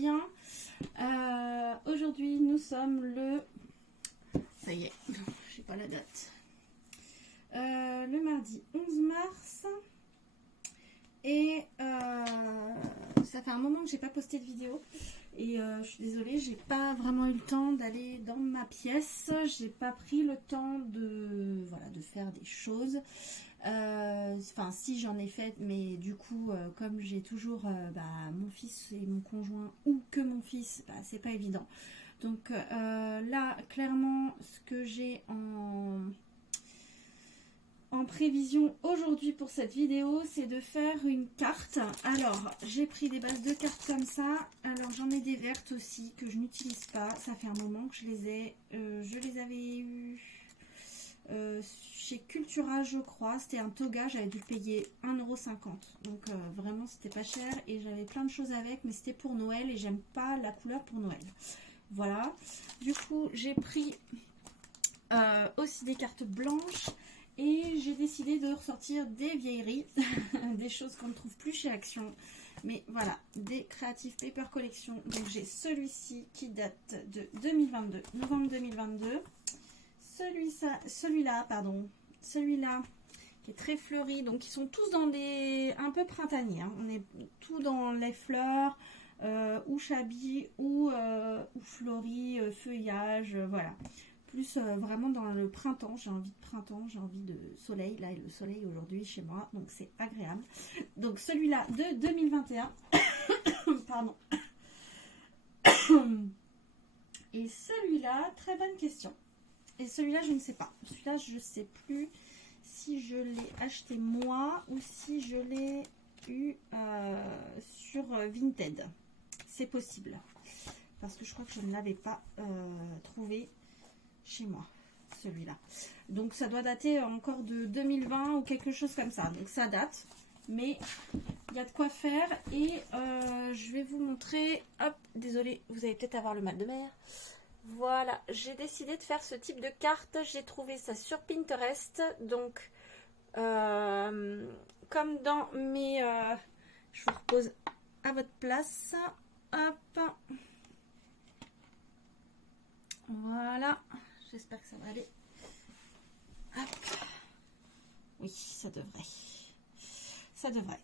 bien. Aujourd'hui, nous sommes le... Ça y est, je sais pas la date. Le mardi 11 mars. Et ça fait un moment que j'ai pas posté de vidéo. Et je suis désolée, j'ai pas vraiment eu le temps d'aller dans ma pièce. J'ai pas pris le temps de, voilà, de faire des choses. Enfin, si j'en ai fait, mais du coup, comme j'ai toujours mon fils et mon conjoint, ou que mon fils, c'est pas évident. Donc là, clairement, ce que j'ai en prévision aujourd'hui pour cette vidéo, c'est de faire une carte. Alors, j'ai pris des bases de cartes comme ça. Alors, j'en ai des vertes aussi que je n'utilise pas. Ça fait un moment que je les ai. Je les avais eues chez Cultura, je crois. C'était un toga. J'avais dû payer 1,50 €. Donc, vraiment, c'était pas cher. Et j'avais plein de choses avec, mais c'était pour Noël. Et j'aime pas la couleur pour Noël. Voilà. Du coup, j'ai pris aussi des cartes blanches. Et j'ai décidé de ressortir des vieilleries, des choses qu'on ne trouve plus chez Action. Mais voilà, des Creative Paper Collection. Donc j'ai celui-ci qui date de 2022, novembre 2022. Celui-là qui est très fleuri. Donc ils sont tous dans des... un peu printaniers. Hein. On est tout dans les fleurs, ou chabi, ou fleuri, feuillage, voilà. Plus vraiment dans le printemps, j'ai envie de printemps, j'ai envie de soleil. Là, le soleil aujourd'hui chez moi, donc c'est agréable. Donc celui-là de 2021. Pardon. Et celui-là, très bonne question. Et celui-là, je ne sais pas. Celui-là, je ne sais plus si je l'ai acheté moi ou si je l'ai eu sur Vinted. C'est possible. Parce que je crois que je ne l'avais pas trouvé chez moi, celui-là. Donc ça doit dater encore de 2020 ou quelque chose comme ça. Donc ça date, mais il y a de quoi faire. Et je vais vous montrer. Hop, désolée, vous allez peut-être avoir le mal de mer. Voilà, j'ai décidé de faire ce type de carte. J'ai trouvé ça sur Pinterest. Donc, comme dans mes... je vous repose à votre place. Hop. Voilà. J'espère que ça va aller. Hop. Oui, ça devrait. Ça devrait.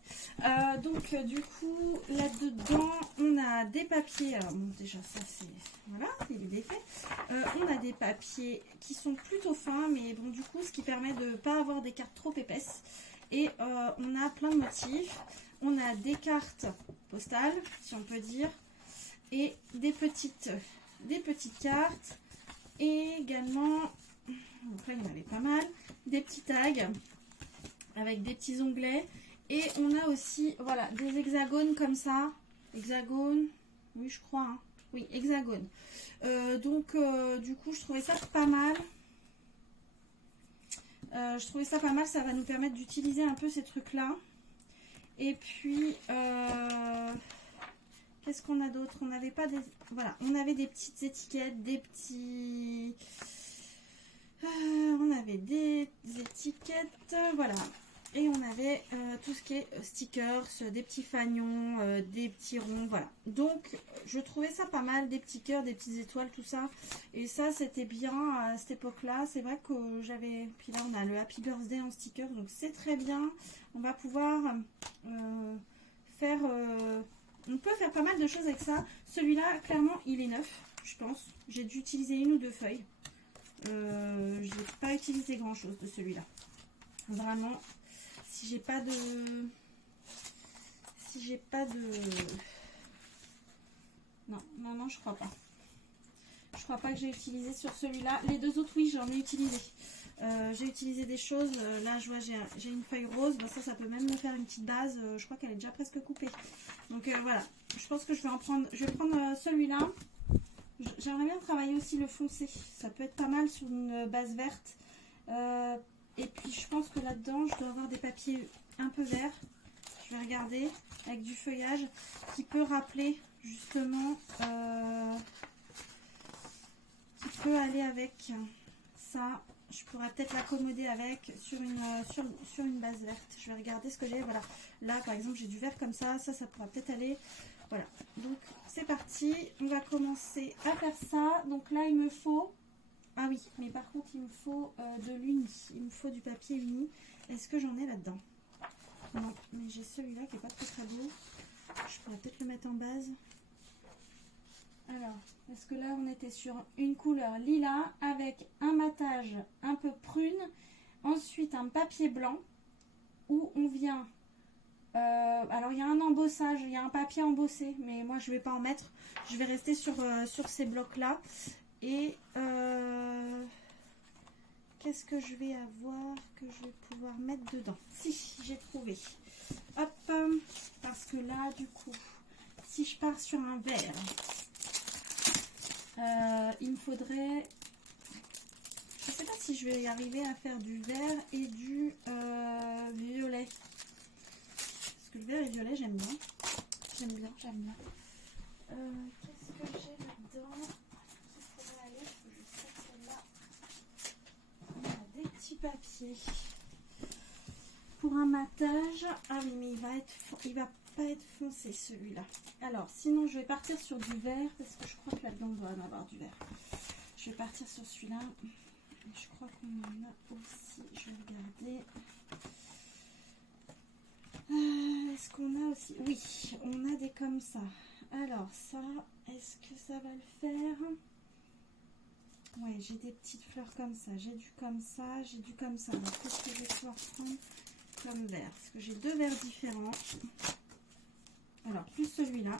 Donc, du coup, là-dedans, on a des papiers. Alors, bon, déjà, ça, c'est... Voilà, il est défait. On a des papiers qui sont plutôt fins, mais bon, du coup, ce qui permet de ne pas avoir des cartes trop épaisses. Et on a plein de motifs. On a des cartes postales, si on peut dire. Et des petites cartes. Et également, donc là il y en avait pas mal, des petits tags avec des petits onglets. Et on a aussi, voilà, des hexagones comme ça. Hexagones, oui je crois, hein. Oui, hexagones. Donc du coup je trouvais ça pas mal. Ça va nous permettre d'utiliser un peu ces trucs-là. Et puis... qu'est-ce qu'on a d'autre? On n'avait pas des... Voilà, on avait des petites étiquettes, des petits... on avait des étiquettes, voilà. Et on avait tout ce qui est stickers, des petits fanions, des petits ronds, voilà. Donc, je trouvais ça pas mal, des petits cœurs, des petites étoiles, tout ça. Et ça, c'était bien à cette époque-là. C'est vrai que j'avais... Puis là, on a le Happy Birthday en stickers, donc c'est très bien. On va pouvoir faire... on peut faire pas mal de choses avec ça. Celui-là, clairement, il est neuf, je pense. J'ai dû utiliser une ou deux feuilles. J'ai pas utilisé grand-chose de celui-là. Vraiment, si j'ai pas de... Non, je crois pas. Je crois pas que j'ai utilisé sur celui-là. Les deux autres, oui, j'en ai utilisé. J'ai utilisé des choses. Là, je vois, j'ai une feuille rose. Ben, ça peut même me faire une petite base. Je crois qu'elle est déjà presque coupée. Donc voilà. Je pense que je vais en prendre. Je vais prendre celui-là. J'aimerais bien travailler aussi le foncé. Ça peut être pas mal sur une base verte. Et puis, je pense que là-dedans, je dois avoir des papiers un peu verts. Je vais regarder avec du feuillage qui peut rappeler justement. Qui peut aller avec ça. Je pourrais peut-être l'accommoder avec sur une base verte. Je vais regarder ce que j'ai. Voilà. Là, par exemple, j'ai du vert comme ça. Ça pourra peut-être aller. Voilà. Donc, c'est parti. On va commencer à faire ça. Donc là, il me faut... Ah oui, mais par contre, il me faut de l'uni. Il me faut du papier uni. Est-ce que j'en ai là-dedans? Non, mais j'ai celui-là qui est pas très très beau. Je pourrais peut-être le mettre en base. Alors, est-ce que là, on était sur une couleur lilas avec un matage un peu prune. Ensuite, un papier blanc où on vient... alors, il y a un embossage, il y a un papier embossé, mais moi, je ne vais pas en mettre. Je vais rester sur ces blocs-là. Et qu'est-ce que je vais avoir que je vais pouvoir mettre dedans? Si, j'ai trouvé. Hop, parce que là, du coup, si je pars sur un vert, il me faudrait... Je ne sais pas si je vais y arriver à faire du vert et du violet. Parce que le vert et le violet, j'aime bien. J'aime bien. Qu'est-ce que j'ai là-dedans? Qui pourrait aller? Je sais que celle-là, on a des petits papiers. Pour un matage. Ah oui, mais il va pas être foncé celui-là. Alors, sinon, je vais partir sur du vert parce que je crois que là-dedans, on doit en avoir du vert. Je vais partir sur celui-là. Je crois qu'on en a aussi. Je vais regarder. Est-ce qu'on a aussi... Oui, on a des comme ça. Alors ça, est-ce que ça va le faire? Ouais, j'ai des petites fleurs comme ça. J'ai du comme ça, j'ai du comme ça. Alors qu'est-ce que je vais pouvoir prendre comme vert? Parce que j'ai deux verts différents. Alors, plus celui-là.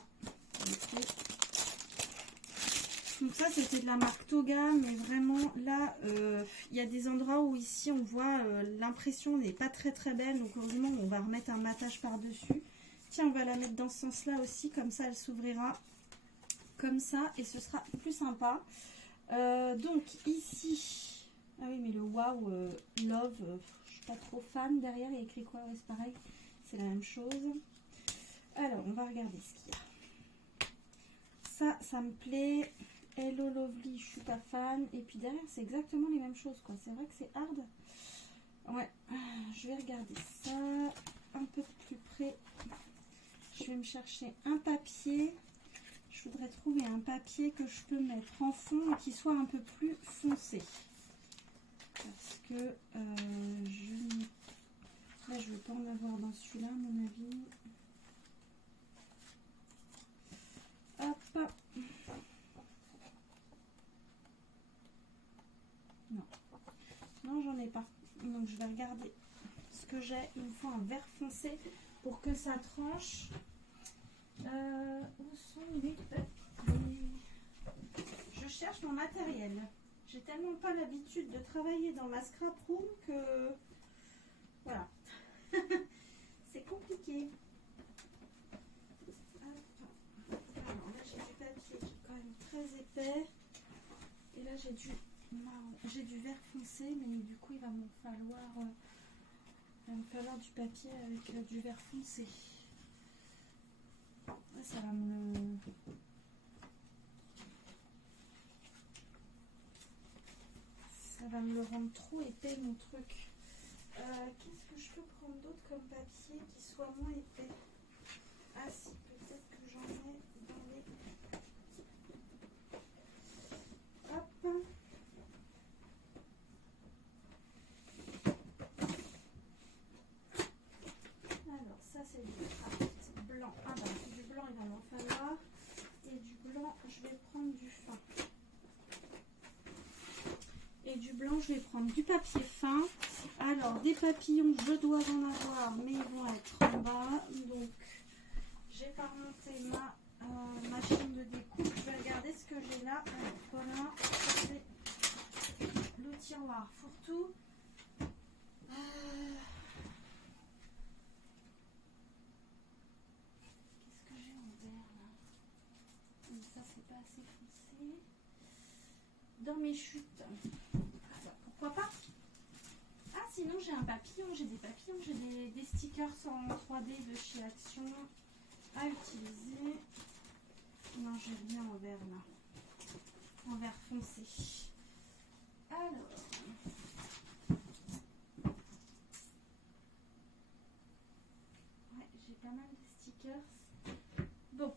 Donc ça, c'était de la marque Toga, mais vraiment, là, il y a des endroits où ici, on voit l'impression n'est pas très très belle. Donc, heureusement, on va remettre un matage par-dessus. Tiens, on va la mettre dans ce sens-là aussi, comme ça, elle s'ouvrira comme ça, et ce sera plus sympa. Donc, ici... Ah oui, mais le Wow Love, je suis pas trop fan. Derrière, il y a écrit quoi? Ouais, c'est pareil, c'est la même chose. Alors, on va regarder ce qu'il y a. Ça me plaît... Hello Lovely, je suis pas fan. Et puis derrière, c'est exactement les mêmes choses, quoi. C'est vrai que c'est hard. Ouais, je vais regarder ça un peu plus près. Je vais me chercher un papier. Je voudrais trouver un papier que je peux mettre en fond et qui soit un peu plus foncé. Parce que là, je ne vais pas en avoir dans celui-là, à mon avis. Hop. Non, j'en ai pas. Donc, je vais regarder ce que j'ai. Il me faut un vert foncé pour que ça tranche. Où sont mes papiers? Je cherche mon matériel. J'ai tellement pas l'habitude de travailler dans ma scrap room que... Voilà. C'est compliqué. Alors là, j'ai du papier qui est quand même très épais. Et là, j'ai du... J'ai du vert foncé, mais du coup il va me falloir du papier avec du vert foncé. Là, ça va me le rendre trop épais, mon truc. Qu'est-ce que je peux prendre d'autre comme papier qui soit moins épais? Ah si, peut-être que j'en ai dans les... Hop. Alors ça c'est du blanc. Ah bah du blanc il va m'en falloir. Et du blanc je vais prendre du fin. Et du blanc je vais prendre du papier fin. Alors des papillons je dois en avoir mais ils vont être en bas. Donc j'ai pas remonté ma machine de découpe. Je vais regarder ce que j'ai là. Alors, voilà, c'est le tiroir fourre-tout. Qu'est-ce que j'ai en vert là? Mais ça c'est pas assez foncé. Dans mes chutes. Ah bah, pourquoi pas? Ah sinon j'ai un papillon, j'ai des papillons, j'ai des stickers en 3D de chez Action à utiliser. Non, j'ai rien en vert là. En vert foncé. Alors. Ouais, j'ai pas mal de stickers. Bon.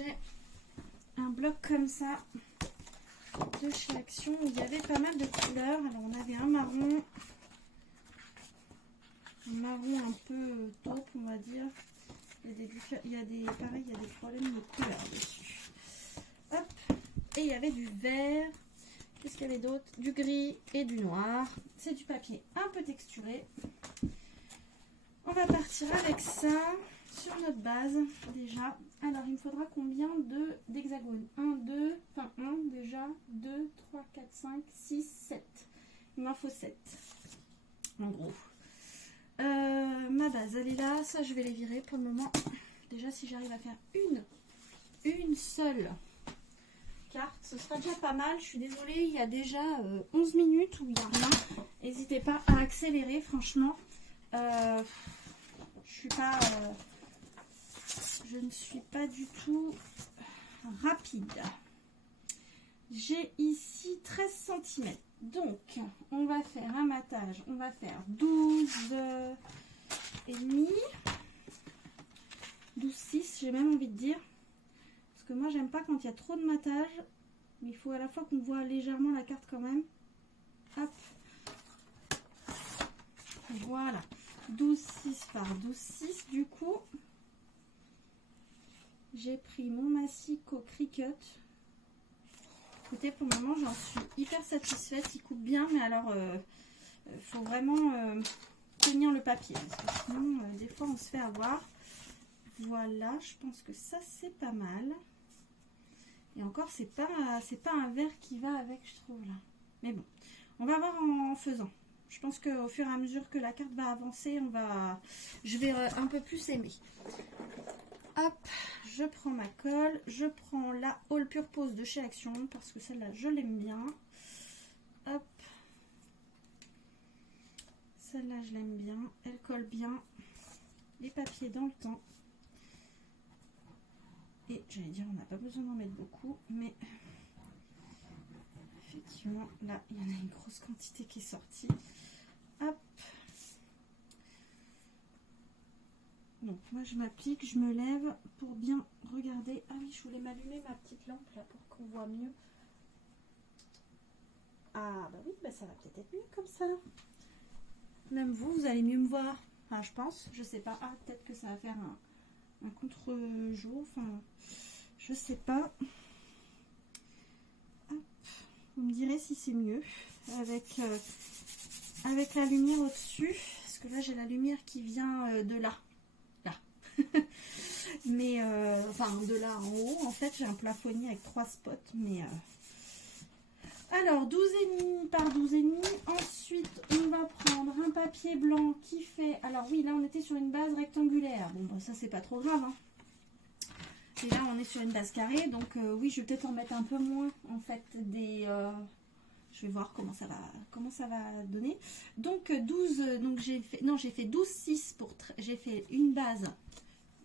j'ai un bloc comme ça de chez Action où il y avait pas mal de couleurs. Alors on avait un marron un peu taupe, on va dire. Il y a des problèmes de couleurs dessus. Hop, et il y avait du vert. Qu'est-ce qu'il y avait d'autre? Du gris et du noir. C'est du papier un peu texturé. On va partir avec ça sur notre base déjà. Alors il me faudra combien d'hexagones? 1, 2, enfin 1 déjà, 2, 3, 4, 5, 6, 7. Il m'en faut 7 en gros. Ma base elle est là, ça je vais les virer pour le moment. Déjà si j'arrive à faire une seule carte, ce sera déjà pas mal. Je suis désolée, il y a déjà 11 minutes où il n'y a rien. N'hésitez pas à accélérer, franchement. Je ne suis pas du tout rapide. J'ai ici 13 cm. Donc, on va faire un matage. On va faire 12 et demi. 12,6, j'ai même envie de dire. Parce que moi, j'aime pas quand il y a trop de matage. Mais il faut à la fois qu'on voit légèrement la carte quand même. Hop. Voilà. 12,6 par 12,6. Du coup, j'ai pris mon Massico Cricut. Écoutez, pour le moment, j'en suis hyper satisfaite. Il coupe bien, mais alors, faut vraiment tenir le papier. Parce que sinon, des fois, on se fait avoir. Voilà, je pense que ça, c'est pas mal. Et encore, c'est pas un vert qui va avec, je trouve, là. Mais bon, on va voir en faisant. Je pense qu'au fur et à mesure que la carte va avancer, je vais un peu plus aimer. Hop, je prends ma colle, je prends la All Purpose de chez Action parce que celle-là je l'aime bien. Hop, celle-là je l'aime bien, elle colle bien les papiers dans le temps. Et j'allais dire on n'a pas besoin d'en mettre beaucoup, mais effectivement là il y en a une grosse quantité qui est sortie. Hop. Donc moi je m'applique, je me lève pour bien regarder. Ah oui, je voulais m'allumer ma petite lampe là pour qu'on voit mieux. Ah bah oui, bah ça va peut-être être mieux comme ça. Même vous allez mieux me voir. Enfin je pense, je sais pas. Ah peut-être que ça va faire un contre-jour. Enfin je sais pas. Hop. Vous me direz si c'est mieux avec la lumière au-dessus. Parce que là j'ai la lumière qui vient de là. Mais enfin de là en haut en fait j'ai un plafonnier avec 3 spots mais alors 12,5 par 12,5. Ensuite on va prendre un papier blanc qui fait, alors oui là on était sur une base rectangulaire, bon bah, ça c'est pas trop grave hein. Et là on est sur une base carrée donc oui je vais peut-être en mettre un peu moins en fait je vais voir comment ça va donner. Donc 12, donc j'ai fait 12,6 pour j'ai fait une base.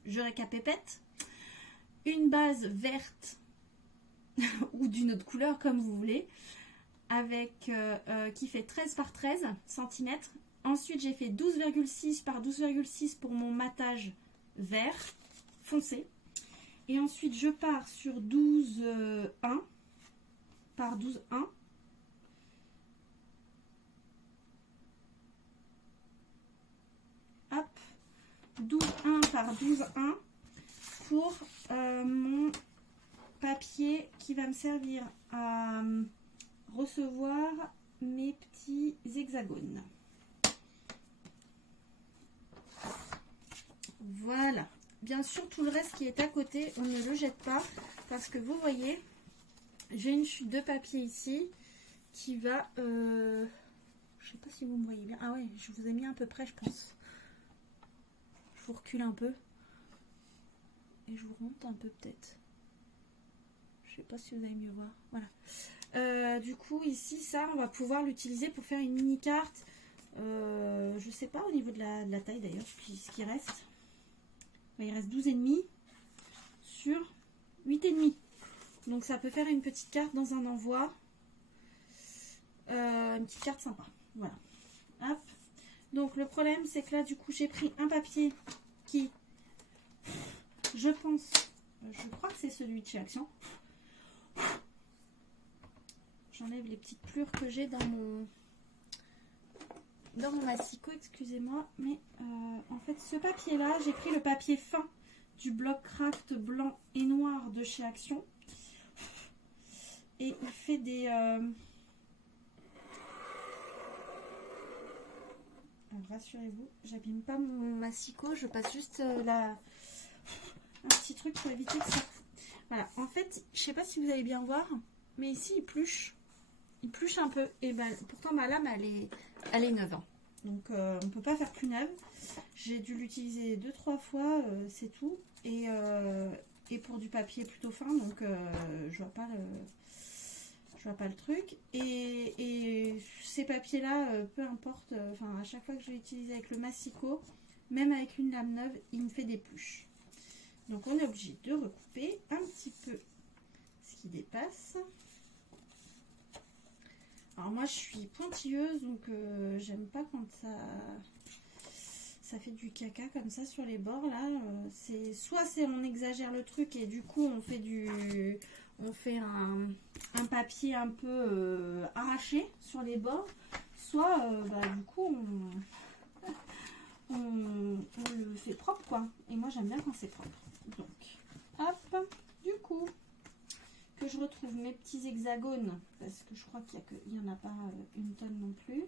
Je récapépète, une base verte ou d'une autre couleur comme vous voulez, avec qui fait 13 par 13 cm. Ensuite j'ai fait 12,6 par 12,6 pour mon matage vert foncé. Et ensuite je pars sur 12,1 par 12,1. Hop. 12,1 par 12,1 pour mon papier qui va me servir à recevoir mes petits hexagones. Voilà. Bien sûr, tout le reste qui est à côté, on ne le jette pas parce que vous voyez, j'ai une chute de papier ici qui va... je sais pas si vous me voyez bien. Ah ouais, je vous ai mis à peu près, je pense. Je vous recule un peu et je vous remonte un peu peut-être. Je sais pas si vous allez mieux voir. Voilà. Du coup ici ça on va pouvoir l'utiliser pour faire une mini carte. Je sais pas au niveau de la taille d'ailleurs ce qui reste. Il reste 12,5 sur 8,5. Donc ça peut faire une petite carte dans un envoi. Une petite carte sympa. Voilà. Hop. Donc le problème c'est que là du coup j'ai pris un papier qui, je crois que c'est celui de chez Action. J'enlève les petites plures que j'ai dans mon massicot, excusez-moi. Mais en fait, ce papier-là, j'ai pris le papier fin du bloc craft blanc et noir de chez Action. Et il fait des... Alors, rassurez-vous, j'abîme pas mon massicot, je passe juste un petit truc pour éviter que ça... Voilà, en fait, je sais pas si vous allez bien voir, mais ici il pluche un peu. Et ben, pourtant ma lame elle est neuve. Hein. Donc on peut pas faire plus neuve. J'ai dû l'utiliser 2-3 fois, c'est tout. Et pour du papier plutôt fin, donc je vois pas le truc. Et ces papiers là, peu importe, enfin à chaque fois que je vais utiliser avec le massicot, même avec une lame neuve, il me fait des pluches. Donc on est obligé de recouper un petit peu ce qui dépasse. Alors moi je suis pointilleuse, donc j'aime pas quand ça fait du caca comme ça sur les bords là. Soit on exagère le truc et du coup on fait un papier un peu arraché sur les bords, soit du coup on le fait propre quoi. Et moi j'aime bien quand c'est propre. Donc hop, du coup que je retrouve mes petits hexagones, parce que je crois qu'il n'y en a pas une tonne non plus.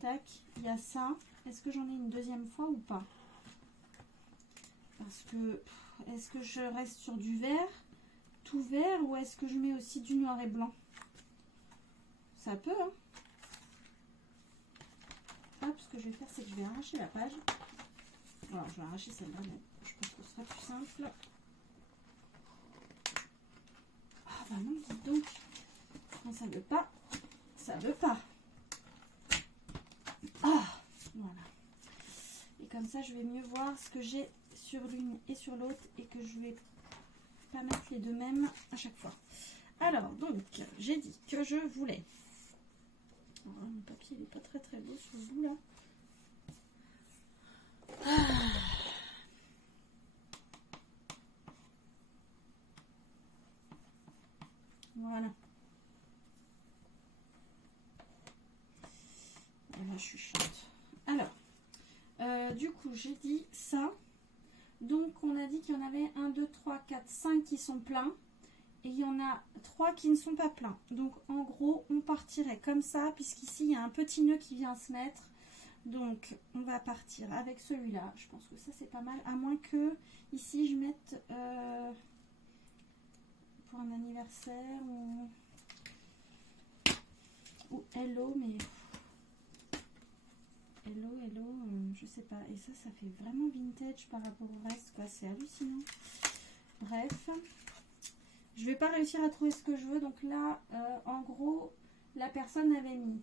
Tac, il y a ça. Est-ce que j'en ai une deuxième fois ou pas? Parce que, est-ce que je reste sur du vert, tout vert, ou est-ce que je mets aussi du noir et blanc? Ça peut, hein. Hop, ce que je vais faire, c'est que je vais arracher la page. Alors, je vais arracher celle-là, mais je pense que ce sera plus simple. Ah bah non, dis donc. Quand ça veut pas, ça veut pas. Ah, voilà. Et comme ça, je vais mieux voir ce que j'ai sur l'une et sur l'autre et que je vais pas mettre les deux mêmes à chaque fois. Alors, donc, j'ai dit que je voulais. Alors, mon papier, il est pas très beau sur le bout là. Ah. Voilà. Et là, je suis chiante. Alors, du coup, j'ai dit ça. Donc, on a dit qu'il y en avait 1, 2, 3, 4, 5 qui sont pleins. Et il y en a 3 qui ne sont pas pleins. Donc, en gros, on partirait comme ça, puisqu'ici, il y a un petit nœud qui vient se mettre. Donc, on va partir avec celui-là. Je pense que ça, c'est pas mal. À moins que, ici, je mette pour un anniversaire ou hello, mais... Hello, je sais pas. Et ça fait vraiment vintage par rapport au reste, quoi. C'est hallucinant. Bref, je vais pas réussir à trouver ce que je veux. Donc là, en gros, la personne avait mis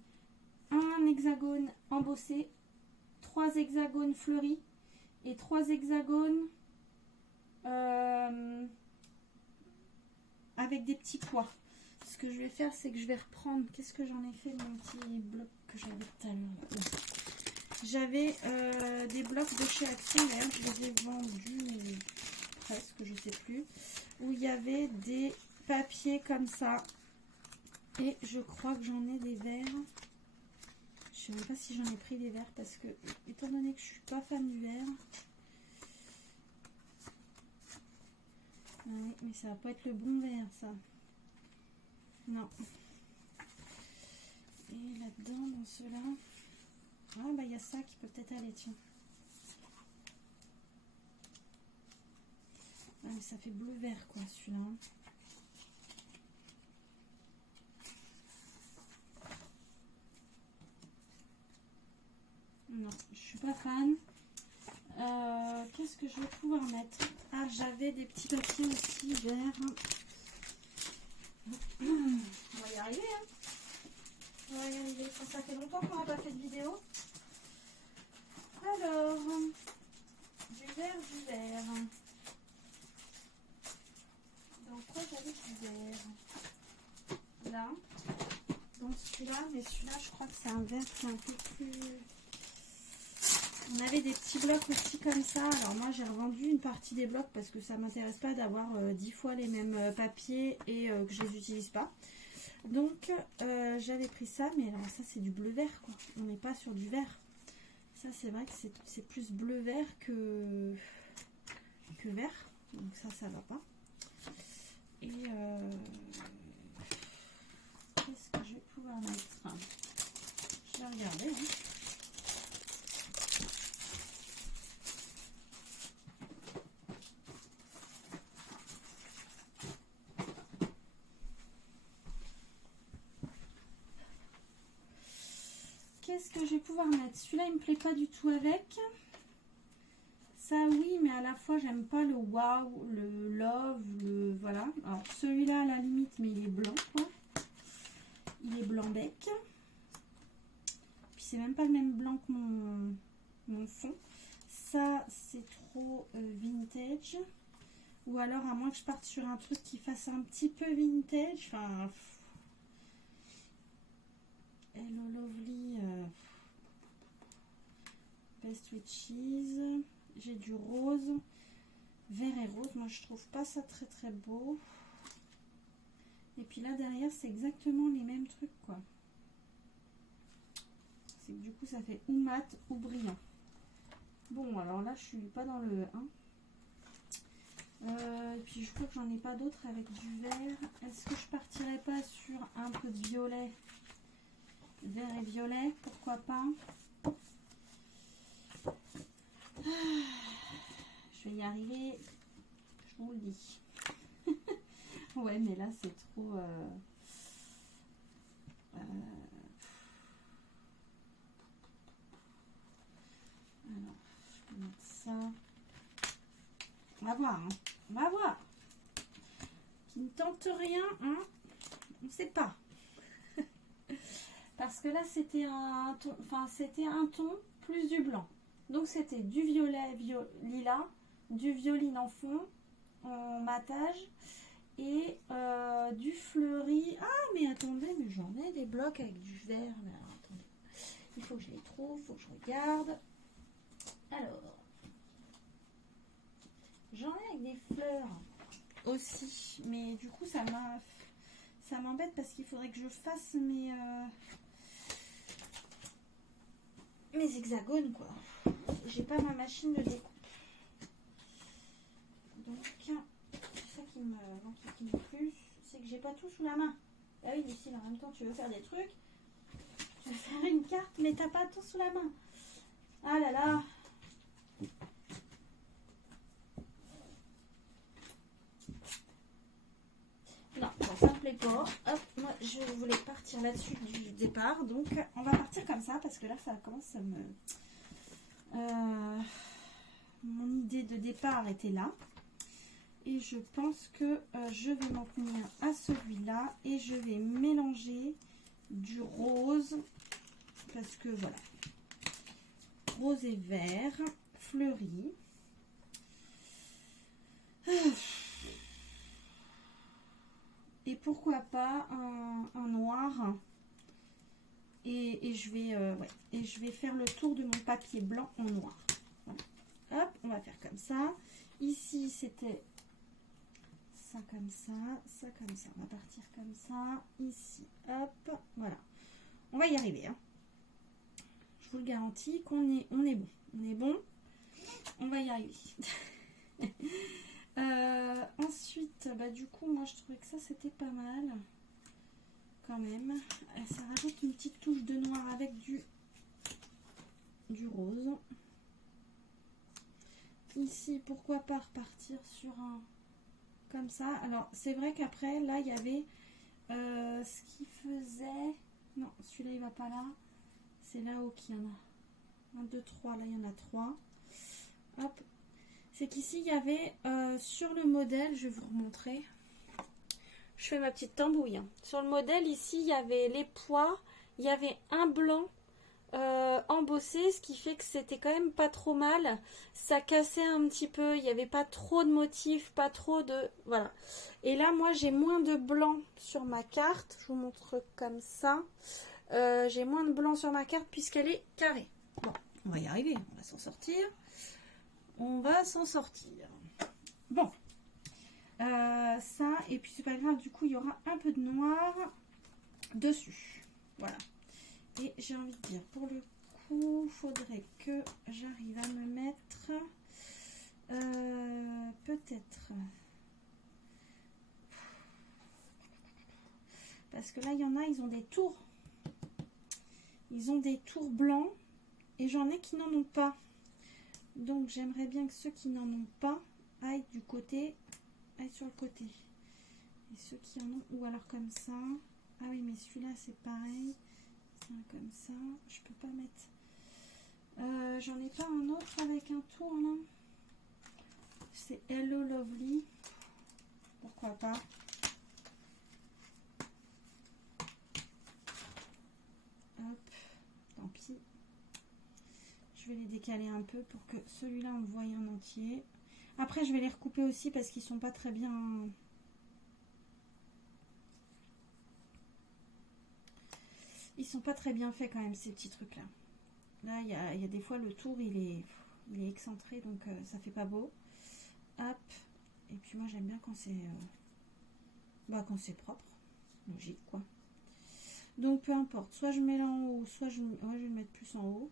un hexagone embossé, 3 hexagones fleuris et 3 hexagones avec des petits pois. Ce que je vais faire, c'est que je vais reprendre. Qu'est-ce que j'en ai fait de mon petit bloc que j'avais tout à l'heure? J'avais des blocs de chez Action, d'ailleurs je les ai vendus presque, je sais plus, où il y avait des papiers comme ça. Et je crois que j'en ai des verts. Je sais même pas si j'en ai pris des verts parce que, étant donné que je suis pas fan du vert, ouais, mais ça va pas être le bon vert ça. Non. Et là-dedans, dans ceux-là, ah bah il y a ça qui peut peut-être aller, tiens. Ah, mais ça fait bleu-vert quoi celui-là. Non, je suis pas fan. Qu'est-ce que je vais pouvoir mettre? Ah, j'avais des petits papiers aussi verts. On va y arriver, hein. On va y arriver. Ça fait longtemps qu'on n'a pas fait de vidéo. Alors, du vert. Dans quoi j'avais du vert? Là. Dans celui-là, mais celui-là, je crois que c'est un vert qui est un peu plus... On avait des petits blocs aussi comme ça. Alors moi j'ai revendu une partie des blocs parce que ça m'intéresse pas d'avoir 10 fois les mêmes papiers et que je les utilise pas. Donc j'avais pris ça, mais alors ça c'est du bleu vert quoi. On n'est pas sur du vert. Ça c'est vrai que c'est plus bleu vert que vert. Donc ça va pas. Et qu'est-ce que je vais pouvoir mettre? Je vais regarder. Hein. Qu'est-ce que je vais pouvoir mettre? Celui-là, il me plaît pas du tout avec. Ça, oui, mais à la fois, j'aime pas le wow, le love, le... Voilà. Alors, celui-là, à la limite, mais il est blanc, quoi. Il est blanc bec. Puis, c'est même pas le même blanc que mon fond. Ça, c'est trop vintage. Ou alors, à moins que je parte sur un truc qui fasse un petit peu vintage. Enfin... Hello Lovely, Best Witches, j'ai du rose, vert et rose, moi je trouve pas ça très très beau. Et puis là derrière c'est exactement les mêmes trucs quoi. C'est que du coup ça fait ou mat ou brillant. Bon alors là je suis pas dans le 1. Et puis je crois que j'en ai pas d'autres avec du vert. Est-ce que je partirais pas sur un peu de violet? Vert et violet, pourquoi pas. Je vais y arriver, je vous le dis. Ouais, mais là c'est trop... Alors, je peux mettre ça. On va voir, hein. On va voir. Qui ne tente rien, hein. On ne sait pas. Parce que là c'était un ton, plus du blanc. Donc c'était du violet, lilas, du violine en fond, en matage et du fleuri. Ah mais attendez, mais j'en ai des blocs avec du vert. Mais alors, attendez, il faut que je les trouve, il faut que je regarde. Alors, j'en ai avec des fleurs aussi, mais du coup ça m'embête parce qu'il faudrait que je fasse mes hexagones quoi. J'ai pas ma machine de découpe. Donc c'est ça qui me plus, c'est que j'ai pas tout sous la main. Ah oui, ici en même temps tu veux faire des trucs. Tu veux faire une carte mais t'as pas tout sous la main. Ah là là. Non, ça me plaît pas. Hop, moi je voulais partir là-dessus du départ, donc on va partir comme ça parce que là ça commence à me... mon idée de départ était là. Et je pense que je vais m'en tenir à celui-là et je vais mélanger du rose parce que voilà. Rose et vert, fleuri. Et pourquoi pas un noir. Et je vais faire le tour de mon papier blanc en noir. Voilà. Hop, on va faire comme ça. Ici, c'était ça comme ça, ça comme ça. On va partir comme ça. Ici, hop, voilà. On va y arriver. Hein. Je vous le garantis qu'on est bon. On est bon. On va y arriver. Ensuite, bah, du coup, moi, je trouvais que ça, c'était pas mal. Quand même. Ça rajoute une petite touche de noir avec du rose. Ici, pourquoi pas repartir sur un... comme ça. Alors, c'est vrai qu'après, là, il y avait ce qui faisait... Non, celui-là, il va pas là. C'est là-haut qu'il y en a. 1, 2, 3. Là, il y en a 3. Hop. C'est qu'ici, il y avait sur le modèle, je vais vous remontrer. Je fais ma petite tambouille. Hein. Sur le modèle, ici, il y avait les pois. Il y avait un blanc embossé, ce qui fait que c'était quand même pas trop mal. Ça cassait un petit peu. Il n'y avait pas trop de motifs, pas trop de... Voilà. Et là, moi, j'ai moins de blanc sur ma carte. Je vous montre comme ça. J'ai moins de blanc sur ma carte puisqu'elle est carrée. Bon, On va y arriver, on va s'en sortir. On va s'en sortir. Bon. Ça, et puis c'est pas grave, du coup, il y aura un peu de noir dessus. Voilà. Et j'ai envie de dire, pour le coup, faudrait que j'arrive à me mettre peut-être... Parce que là, il y en a, ils ont des tours. Ils ont des tours blancs. Et j'en ai qui n'en ont pas. Donc, j'aimerais bien que ceux qui n'en ont pas aillent du côté, aillent sur le côté. Et ceux qui en ont, ou alors comme ça. Ah oui, mais celui-là, c'est pareil. Tiens, comme ça. Je peux pas mettre... j'en ai pas un autre avec un tour, là. C'est Hello Lovely. Pourquoi pas? Hop, tant pis. Je vais les décaler un peu pour que celui-là on le voie en entier. Après je vais les recouper aussi parce qu'ils sont pas très bien. Ils sont pas très bien faits quand même ces petits trucs là. Là il y a des fois le tour il est excentré donc ça fait pas beau. Hop. Et puis moi j'aime bien quand c'est quand c'est propre. Logique quoi. Donc peu importe, soit je mets là en haut, soit je vais le mettre plus en haut.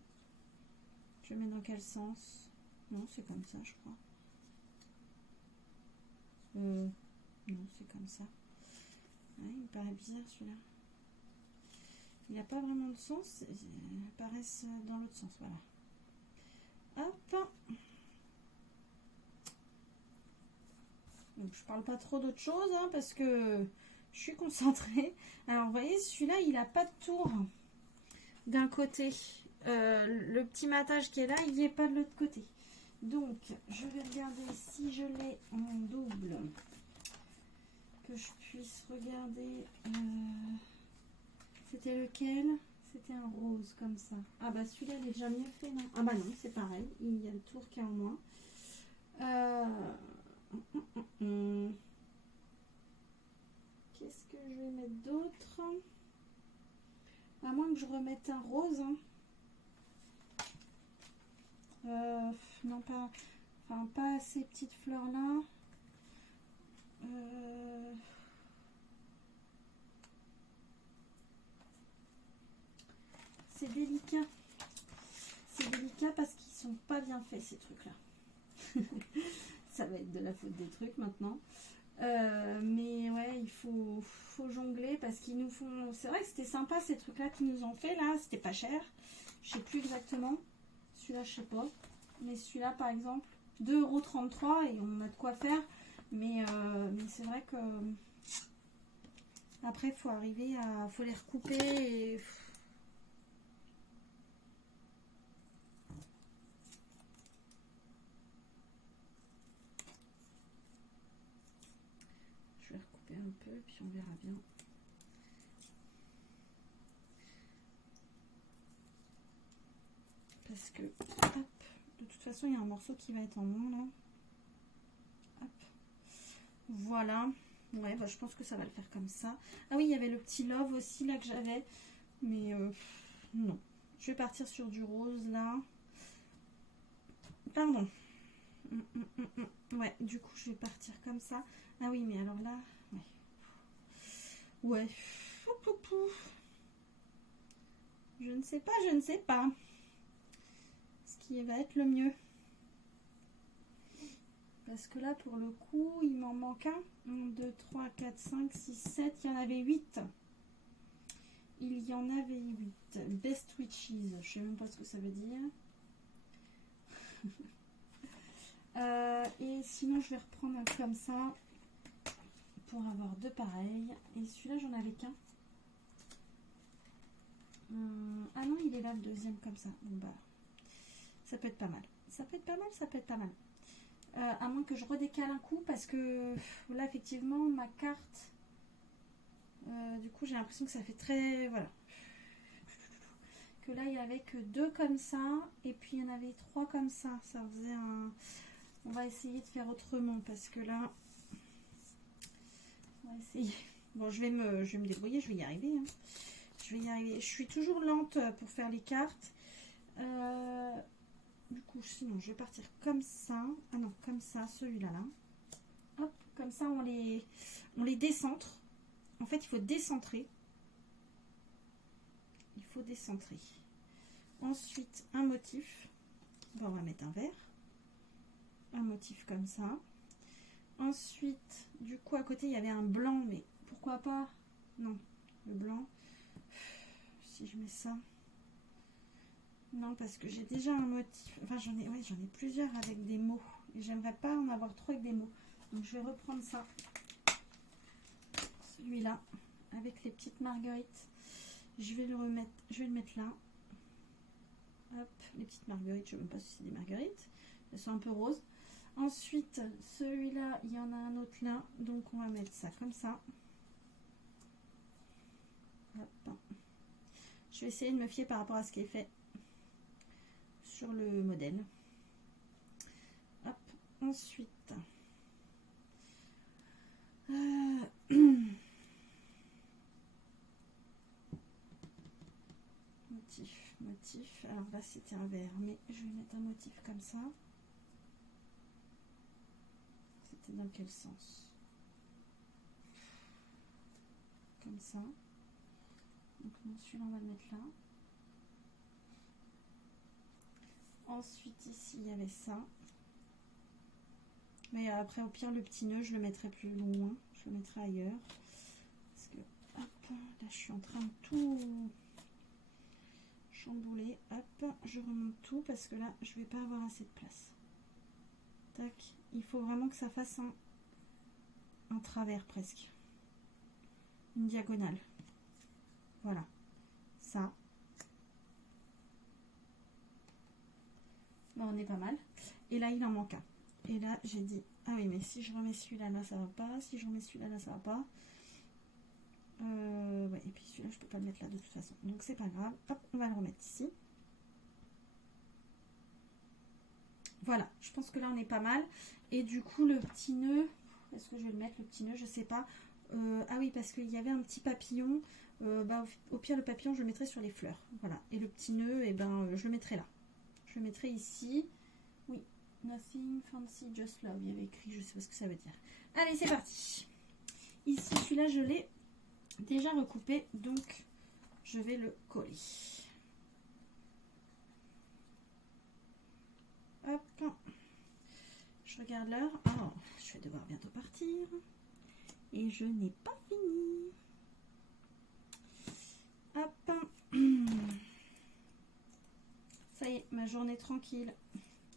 Je vais mettre dans quel sens? Non, c'est comme ça, je crois. Non, c'est comme ça. Ouais, il me paraît bizarre celui-là. Il n'y a pas vraiment de sens. Ils paraissent dans l'autre sens, voilà. Hop. Donc je parle pas trop d'autre chose, hein, parce que je suis concentrée. Alors vous voyez, celui-là, il n'a pas de tour d'un côté. Le petit matage qui est là, il n'y est pas de l'autre côté. Donc, je vais regarder si je l'ai en double. Que je puisse regarder. C'était lequel? C'était un rose comme ça. Ah bah celui-là, il est déjà mieux fait, non? Ah bah non, c'est pareil. Il y a le tour qui est en moins. Qu'est-ce que je vais mettre d'autre? À moins que je remette un rose. Hein. Non, pas... Enfin, pas ces petites fleurs-là. C'est délicat. C'est délicat parce qu'ils sont pas bien faits, ces trucs-là. Ça va être de la faute des trucs maintenant. Mais ouais, il faut jongler parce qu'ils nous font... C'est vrai que c'était sympa ces trucs-là qu'ils nous ont fait là. C'était pas cher. Je sais plus exactement. Celui-là, je sais pas. Mais celui-là, par exemple, 2,33 € et on a de quoi faire. Mais c'est vrai que... Après, il faut arriver à... faut les recouper et... Je vais recouper un peu, puis on verra bien. Parce que, hop, de toute façon, il y a un morceau qui va être en moins, là. Hop. Voilà. Ouais, bah, je pense que ça va le faire comme ça. Ah oui, il y avait le petit love aussi, là, que j'avais. Mais, non. Je vais partir sur du rose, là. Pardon. Ouais, du coup, je vais partir comme ça. Ah oui, mais alors là, ouais. Ouais. Je ne sais pas, je ne sais pas. Ce qui va être le mieux. Parce que là, pour le coup, il m'en manque un. 1, 2, 3, 4, 5, 6, 7. Il y en avait 8. Il y en avait 8. Best Witches. Je ne sais même pas ce que ça veut dire. Et sinon, je vais reprendre un comme ça. Pour avoir deux pareils. Et celui-là, j'en avais qu'un. Ah non, il est là, le deuxième, comme ça. Bon, bah, ça peut être pas mal. Ça peut être pas mal, ça peut être pas mal. À moins que je redécale un coup, parce que là, effectivement, ma carte... du coup, j'ai l'impression que ça fait très... Voilà. Que là, il n'y avait que 2 comme ça. Et puis, il y en avait 3 comme ça. Ça faisait un... On va essayer de faire autrement, parce que là... On va essayer. Bon, je vais me débrouiller, je vais y arriver. Hein. Je vais y arriver. Je suis toujours lente pour faire les cartes. Du coup, sinon, je vais partir comme ça. Ah non, comme ça, celui-là, là. Hop, comme ça, on les décentre. En fait, il faut décentrer. Il faut décentrer. Ensuite, un motif. Bon, on va mettre un vert. Un motif comme ça. Ensuite, du coup, à côté, il y avait un blanc, mais pourquoi pas? Non, le blanc. Si je mets ça. Non, parce que j'ai déjà un motif. Enfin, j'en ai plusieurs avec des mots. Et j'aimerais pas en avoir trop avec des mots. Donc, je vais reprendre ça. Celui-là, avec les petites marguerites. Je vais le mettre là. Hop, les petites marguerites. Je ne sais même pas si c'est des marguerites. Elles sont un peu roses. Ensuite, celui-là, il y en a un autre là. Donc, on va mettre ça comme ça. Hop. Je vais essayer de me fier par rapport à ce qui est fait sur le modèle. Hop. Ensuite, motif. Alors là, c'était un vert, mais je vais mettre un motif comme ça. C'était dans quel sens? Comme ça. Donc celui-là, on va le mettre là. Ensuite, ici, il y avait ça. Mais après, au pire, le petit nœud, je le mettrai plus loin. Je le mettrai ailleurs. Parce que, hop, là, je suis en train de tout chambouler. Hop, je remonte tout parce que là, je vais pas avoir assez de place. Tac. Il faut vraiment que ça fasse un travers presque. Une diagonale. Voilà. Ça. Bon, on est pas mal. Et là, il en manque un. Et là, j'ai dit, ah oui, mais si je remets celui-là, là, ça va pas. Si je remets celui-là, là, ça va pas. Ouais, et puis celui-là, je peux pas le mettre là de toute façon. Donc, c'est pas grave. Hop, on va le remettre ici. Voilà, je pense que là, on est pas mal. Et du coup, le petit nœud, est-ce que je vais le mettre, le petit nœud? Je sais pas. Ah oui, parce qu'il y avait un petit papillon. Au pire, le papillon, je le mettrai sur les fleurs. Voilà. Et le petit nœud, eh ben, je le mettrai là. Je le mettrai ici. Oui. Nothing fancy, just love. Il y avait écrit, je sais pas ce que ça veut dire. Allez, c'est parti. Ici, celui-là, je l'ai déjà recoupé. Donc, je vais le coller. Hop. Je regarde l'heure. Oh, je vais devoir bientôt partir. Et je n'ai pas fini. Hop. Ça y est, ma journée tranquille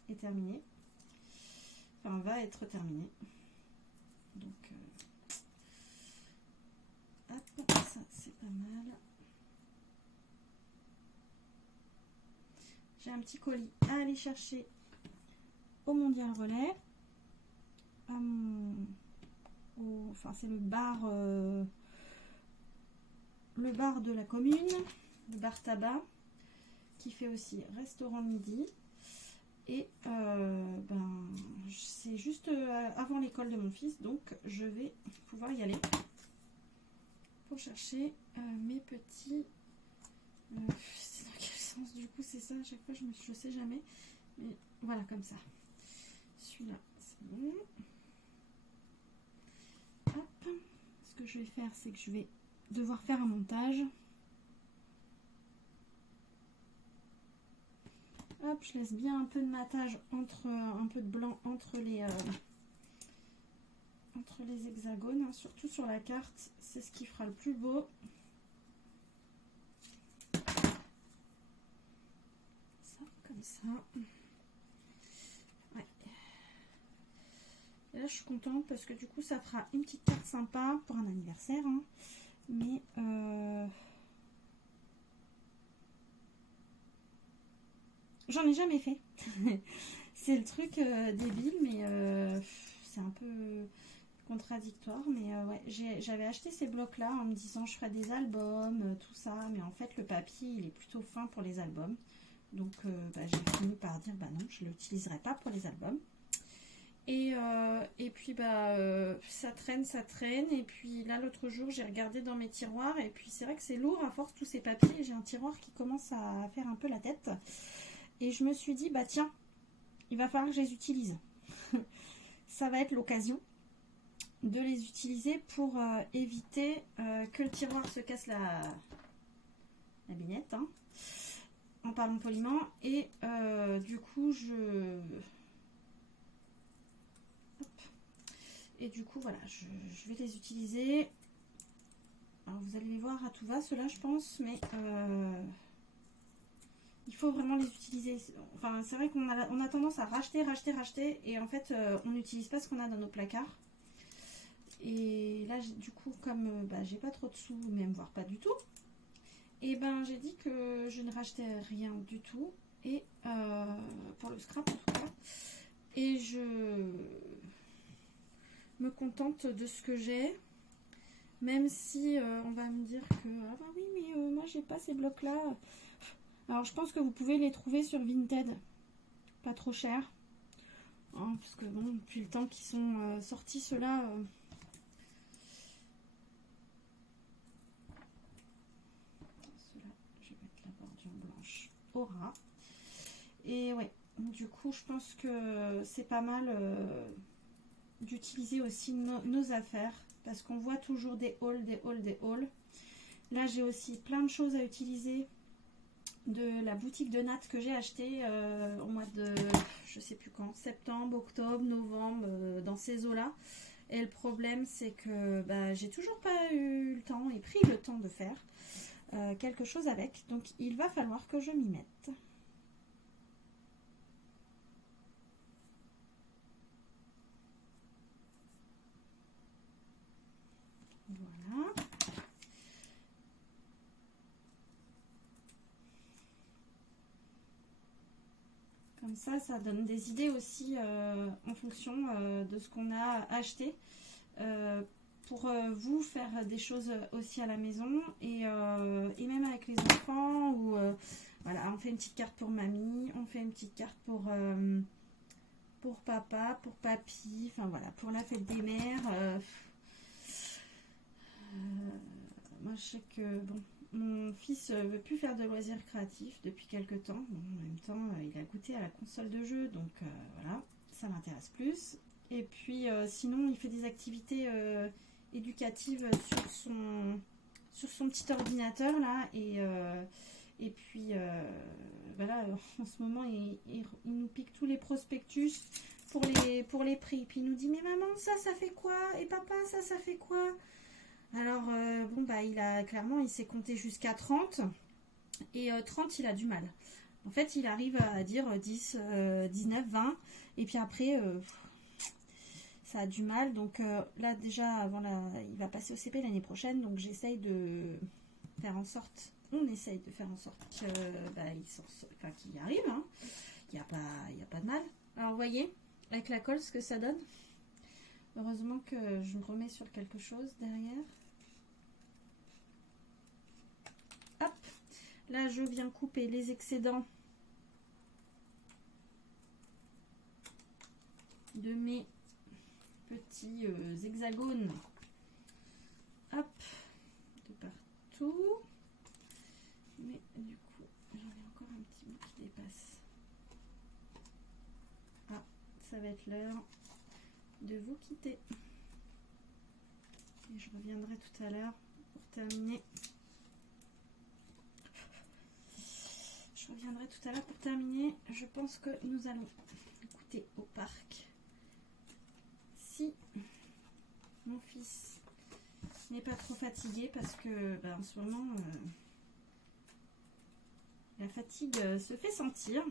est terminée. Enfin, va être terminée. Donc, hop, ça c'est pas mal. J'ai un petit colis à aller chercher au Mondial Relais. Enfin, c'est le bar de la commune, le bar tabac, qui fait aussi restaurant midi. Et c'est juste avant l'école de mon fils, donc je vais pouvoir y aller pour chercher mes petits. C'est dans quel sens du coup c'est ça? À chaque fois je sais jamais, mais voilà, comme ça. Celui-là c'est bon. Hop. Ce que je vais faire, c'est que je vais devoir faire un montage. Hop, je laisse bien un peu de matage un peu de blanc entre les hexagones, hein, surtout sur la carte, c'est ce qui fera le plus beau. Ça, comme ça. Ouais. Et là, je suis contente parce que du coup, ça fera une petite carte sympa pour un anniversaire, hein. Mais j'en ai jamais fait. C'est le truc débile, mais c'est un peu contradictoire. Mais ouais, j'avais acheté ces blocs-là en me disant je ferai des albums, tout ça. Mais en fait, le papier, il est plutôt fin pour les albums. Donc, j'ai fini par dire, non, je ne l'utiliserai pas pour les albums. Et puis, ça traîne. Et puis là, l'autre jour, j'ai regardé dans mes tiroirs. Et puis, c'est vrai que c'est lourd à force tous ces papiers. J'ai un tiroir qui commence à faire un peu la tête. et je me suis dit, bah tiens, il va falloir que je les utilise. Ça va être l'occasion de les utiliser pour éviter que le tiroir se casse la binette, hein, en parlant poliment. Et du coup, voilà, je vais les utiliser. Alors, vous allez les voir à tout va, ceux-là, je pense, mais il faut vraiment les utiliser. Enfin, c'est vrai qu'on a tendance à racheter, et en fait, on n'utilise pas ce qu'on a dans nos placards. Et là, du coup, comme j'ai pas trop de sous, même voire pas du tout, et ben j'ai dit que je ne rachetais rien du tout, et pour le scrap en tout cas, et je me contente de ce que j'ai, même si on va me dire que ah bah oui, mais moi j'ai pas ces blocs là. Alors je pense que vous pouvez les trouver sur Vinted, pas trop cher, hein, parce que bon, depuis le temps qu'ils sont sortis ceux-là. Je vais mettre la bordure blanche au ras. Et ouais, du coup je pense que c'est pas mal d'utiliser aussi nos affaires, parce qu'on voit toujours des hauls, des hauls, des hauls. Là j'ai aussi plein de choses à utiliser de la boutique de nattes que j'ai acheté au mois de, je sais plus quand, septembre, octobre, novembre, dans ces eaux là. Et le problème c'est que j'ai toujours pas eu le temps et pris le temps de faire quelque chose avec, donc il va falloir que je m'y mette. Voilà. Comme ça donne des idées aussi en fonction de ce qu'on a acheté, pour vous faire des choses aussi à la maison, et même avec les enfants, ou voilà, on fait une petite carte pour mamie, on fait une petite carte pour papa, pour papy, enfin voilà, pour la fête des mères. Moi je sais que bon, mon fils veut plus faire de loisirs créatifs depuis quelques temps. Bon, en même temps, il a goûté à la console de jeu, donc voilà, ça m'intéresse plus. Et puis sinon, il fait des activités éducatives sur son petit ordinateur là, et puis voilà, en ce moment, il nous pique tous les prospectus pour les prix. Puis il nous dit, mais maman, ça fait quoi? Et papa, ça fait quoi? Alors, bon, il s'est compté jusqu'à 30. Et 30, il a du mal. En fait, il arrive à dire 10, 19, 20. Et puis après, ça a du mal. Donc là, déjà, il va passer au CP l'année prochaine. Donc j'essaye de faire en sorte... On essaye de faire en sorte qu'il y arrive. Hein. Il n'y a pas de mal. Alors, vous voyez, avec la colle, ce que ça donne. Heureusement que je me remets sur quelque chose derrière. Hop, là je viens couper les excédents de mes petits hexagones. Hop, de partout. Mais du coup, j'en ai encore un petit bout qui dépasse. Ah, ça va être l'heure de vous quitter. Et je reviendrai tout à l'heure pour terminer. Je pense que nous allons écouter au parc. Si mon fils n'est pas trop fatigué, parce que en ce moment la fatigue se fait sentir.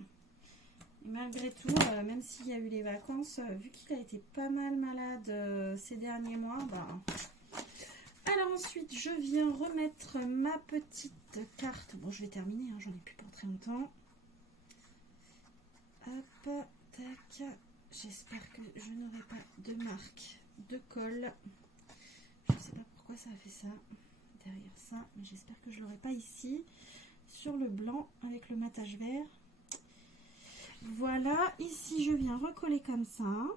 Et malgré tout, même s'il y a eu les vacances, vu qu'il a été pas mal malade ces derniers mois, alors ensuite je viens remettre ma petite carte. Bon, je vais terminer, hein, j'en ai plus pour très longtemps. Hop, tac. J'espère que je n'aurai pas de marque de colle. Je ne sais pas pourquoi ça a fait ça derrière ça, mais j'espère que je l'aurai pas ici sur le blanc avec le matage vert. Voilà, ici je viens recoller comme ça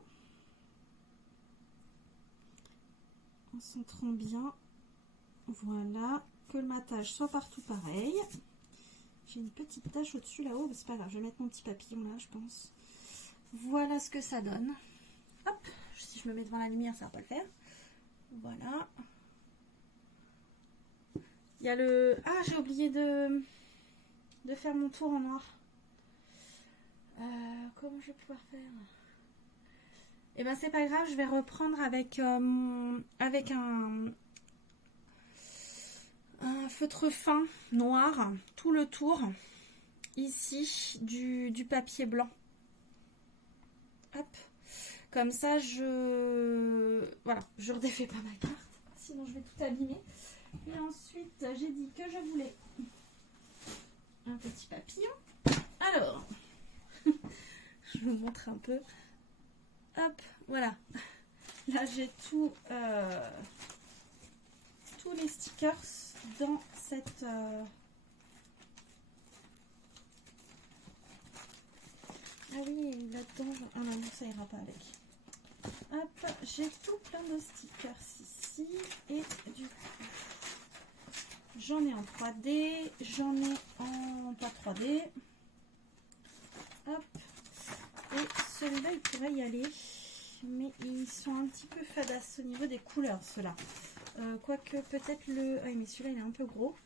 en centrant bien. Voilà, que le matage soit partout pareil. J'ai une petite tache au-dessus là-haut, c'est pas grave, je vais mettre mon petit papillon là, je pense. Voilà ce que ça donne. Hop, si je me mets devant la lumière, ça va pas le faire. Voilà. Il y a le... Ah, j'ai oublié de faire mon tour en noir. Comment je vais pouvoir faire? Eh ben c'est pas grave, je vais reprendre avec, avec un feutre fin noir, tout le tour, ici, du papier blanc. Hop. Comme ça, voilà, je redéfais pas ma carte, sinon je vais tout abîmer. Et ensuite, j'ai dit que je voulais un petit papillon. Alors, je vous montre un peu. Hop, voilà. Là, j'ai tous les stickers dans cette... Ah oui, là-dedans... Ah non, ça ira pas avec. Hop, j'ai tout plein de stickers ici. Et du coup, j'en ai en 3D, j'en ai en pas 3D. Hop. Et celui-là, il pourrait y aller. Mais ils sont un petit peu fadasses au niveau des couleurs, ceux-là. Quoique, peut-être le... Ah, mais celui-là, il est un peu gros.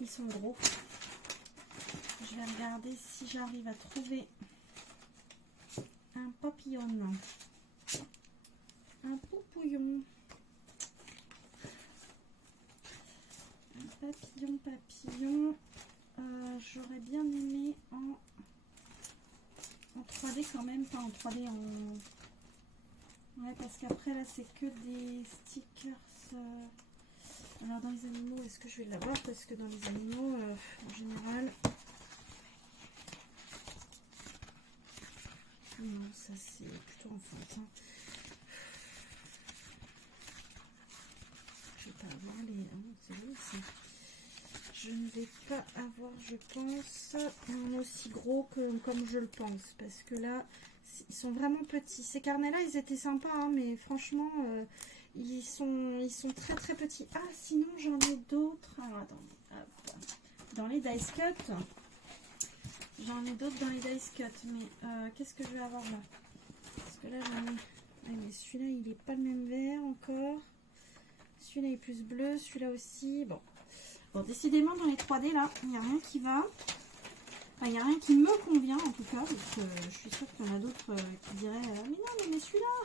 Ils sont gros. Je vais regarder si j'arrive à trouver un papillon. Un poupouillon. Un papillon. J'aurais bien aimé en 3D quand même, pas en 3D en... Ouais, parce qu'après là c'est que des stickers. Alors dans les animaux, est-ce que je vais l'avoir? Parce que dans les animaux, en général... Non, ça c'est plutôt enfantin. Je vais pas avoir les... Ah, c'est vrai, ça. Je ne vais pas avoir, je pense, un aussi gros que comme je le pense. Parce que là, ils sont vraiment petits. Ces carnets-là, ils étaient sympas, hein, mais franchement, ils sont très très petits. Ah, sinon, j'en ai d'autres. Alors, attendez. Hop. Dans les dice cut. J'en ai d'autres dans les dice cut. Mais qu'est-ce que je vais avoir là? Parce que là, j'en ai... Ah, mais celui-là, il n'est pas le même vert encore. Celui-là est plus bleu. Celui-là aussi. Bon. Bon, décidément, dans les 3D, là, il n'y a rien qui va. Enfin, il n'y a rien qui me convient, en tout cas. Parce que je suis sûre qu'il y en a d'autres qui diraient mais non, mais celui-là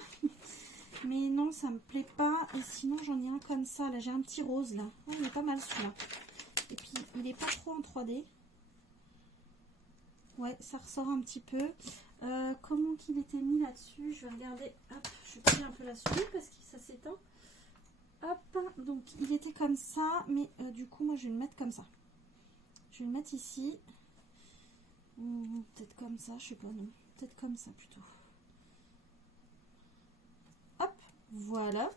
mais non, ça me plaît pas. Et sinon, j'en ai un comme ça. Là, j'ai un petit rose, là. Oh, il est pas mal, celui-là. Et puis, il n'est pas trop en 3D. Ouais, ça ressort un petit peu. Comment qu'il était mis là-dessus? Je vais regarder. Hop, je plie un peu la souris parce que ça s'éteint. Hop, donc il était comme ça, mais du coup, moi je vais le mettre comme ça. Je vais le mettre ici. Peut-être comme ça, je sais pas, non. Peut-être comme ça plutôt. Hop, voilà.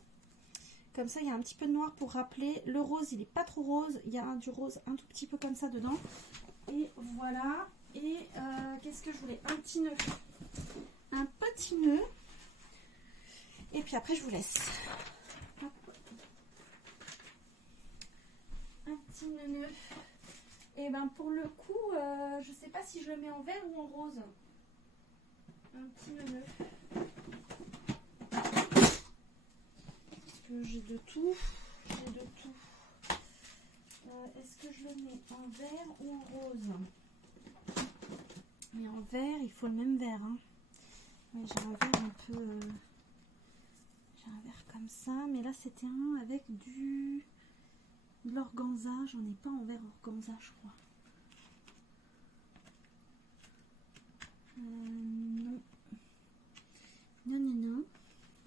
Comme ça, il y a un petit peu de noir pour rappeler. Le rose, il est pas trop rose. Il y a du rose un tout petit peu comme ça dedans. Et voilà. Et qu'est-ce que je voulais? Un petit nœud. Un petit nœud. Et puis après, je vous laisse. Un petit nœud. Et ben pour le coup, je sais pas si je le mets en vert ou en rose. Un petit nœud. Parce que j'ai de tout. J'ai de tout. Est-ce que je le mets en vert ou en rose? Mais en vert, il faut le même vert. Hein. Ouais, j'ai un vert un peu... J'ai un vert comme ça. Mais là, c'était un avec de l'organza. J'en ai pas en vert organza, je crois. Non. Non.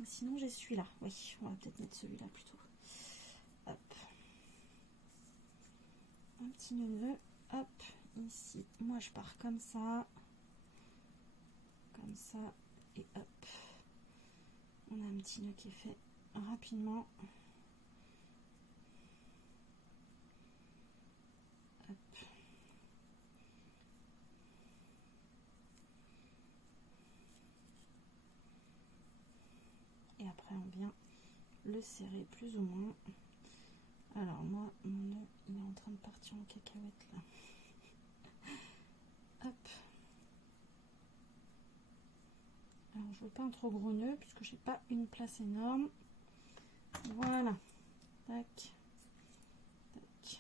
Sinon, j'ai celui-là. Oui, on va peut-être mettre celui-là plutôt. Hop. Un petit nœud. Hop. Ici. Moi, je pars comme ça. Comme ça. Et hop. On a un petit nœud qui est fait rapidement. Hop. Et après, on vient le serrer plus ou moins. Alors moi, mon nœud, il est en train de partir en cacahuète là. Hop. Alors je veux pas un trop gros nœud puisque j'ai pas une place énorme. Voilà. Tac. Tac.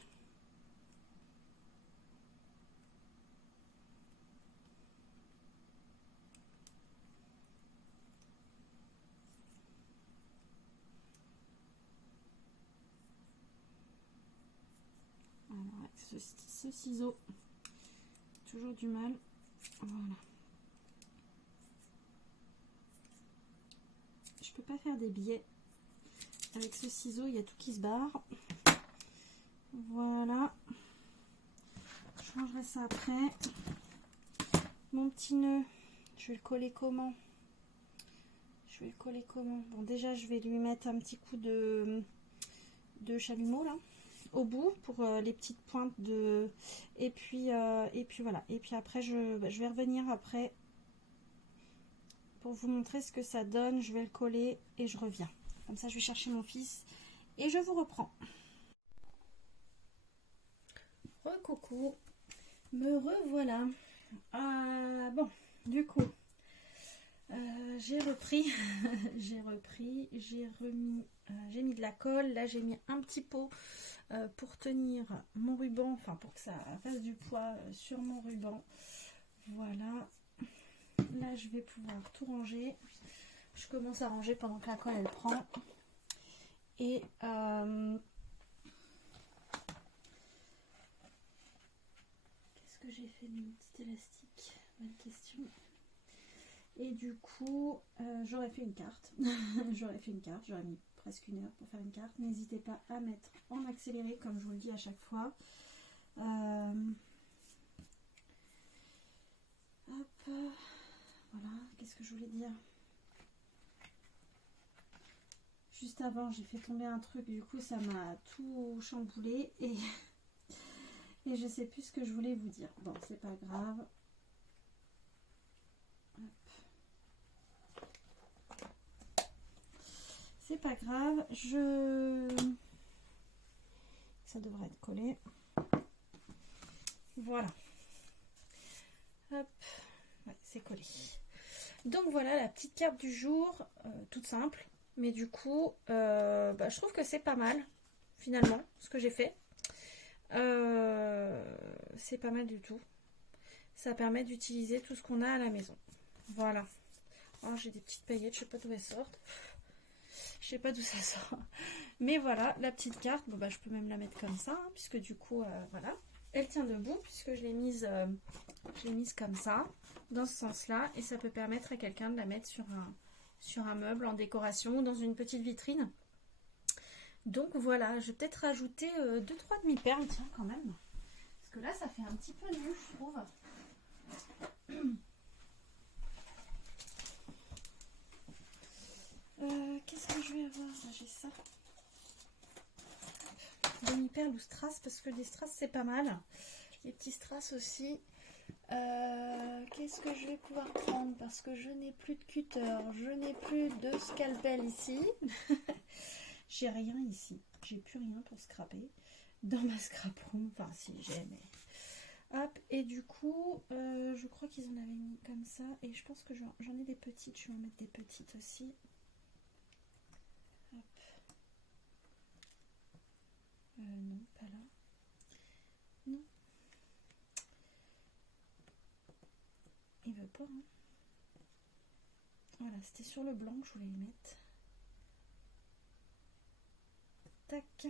Alors avec ce ciseau, toujours du mal. Voilà. Je peux pas faire des biais. Avec ce ciseau, il y a tout qui se barre. Voilà. Je changerai ça après. Mon petit nœud, je vais le coller comment? Je vais le coller comment? Bon, déjà, je vais lui mettre un petit coup de chalumeau là, au bout, pour les petites pointes de... Et puis voilà. Et puis après, je vais revenir après pour vous montrer ce que ça donne. Je vais le coller et je reviens. Comme ça, je vais chercher mon fils et je vous reprends. Coucou, me revoilà. Bon, du coup, j'ai repris, j'ai mis de la colle. Là, j'ai mis un petit pot pour tenir mon ruban, enfin pour que ça fasse du poids sur mon ruban. Voilà. Là, je vais pouvoir tout ranger. Je commence à ranger pendant que la colle elle prend. Et qu'est-ce que j'ai fait de mon petit élastique? Bonne question. Et du coup, j'aurais fait une carte. J'aurais mis presque 1 heure pour faire une carte. N'hésitez pas à mettre en accéléré, comme je vous le dis à chaque fois. Hop, voilà, qu'est-ce que je voulais dire? Juste avant, j'ai fait tomber un truc, du coup, ça m'a tout chamboulé et je sais plus ce que je voulais vous dire. Bon, c'est pas grave. C'est pas grave, ça devrait être collé. Voilà. Hop, ouais, c'est collé. Donc voilà la petite carte du jour, toute simple. Mais du coup, je trouve que c'est pas mal, finalement, ce que j'ai fait. C'est pas mal du tout. Ça permet d'utiliser tout ce qu'on a à la maison. Voilà. Oh, j'ai des petites paillettes, je sais pas d'où elles sortent. Je sais pas d'où ça sort. Mais voilà, la petite carte, bon, je peux même la mettre comme ça, hein, puisque du coup, voilà. Elle tient debout, puisque je l'ai mise comme ça, dans ce sens-là. Et ça peut permettre à quelqu'un de la mettre sur un meuble en décoration ou dans une petite vitrine. Donc voilà, je vais peut-être rajouter 2-3 demi-perles, tiens, quand même. Parce que là, ça fait un petit peu nul, je trouve. Qu'est-ce que je vais avoir? J'ai ça. Demi-perles ou strass, parce que des strass, c'est pas mal. Les petits strass aussi. Qu'est-ce que je vais pouvoir prendre? Parce que je n'ai plus de cutter, je n'ai plus de scalpel ici. J'ai rien ici. J'ai plus rien pour scraper dans ma scrap room. Enfin, si j'ai, mais... Hop, et du coup, je crois qu'ils en avaient mis comme ça. Et je pense que j'en ai des petites. Je vais en mettre des petites aussi. Hop. Non, pas là. Non. Il veut pas, hein. Voilà, c'était sur le blanc que je voulais les mettre. Tac.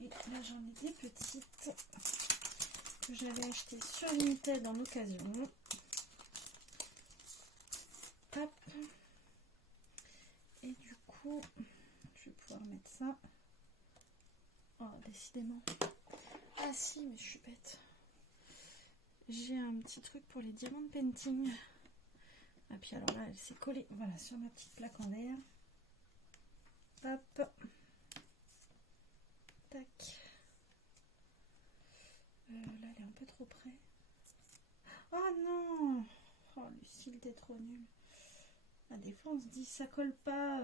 Et là, j'en ai des petites que j'avais achetées sur Vinted en occasion. Hop. Et du coup, je vais pouvoir mettre ça. Oh, décidément. Ah si, mais je suis bête. J'ai un petit truc pour les diamants de painting. Ah puis alors là, elle s'est collée, voilà, sur ma petite plaque en verre. Hop. Tac. Là, elle est un peu trop près. Oh non! Oh, Lucille, t'es trop nulle. Ah, des fois, on se dit ça colle pas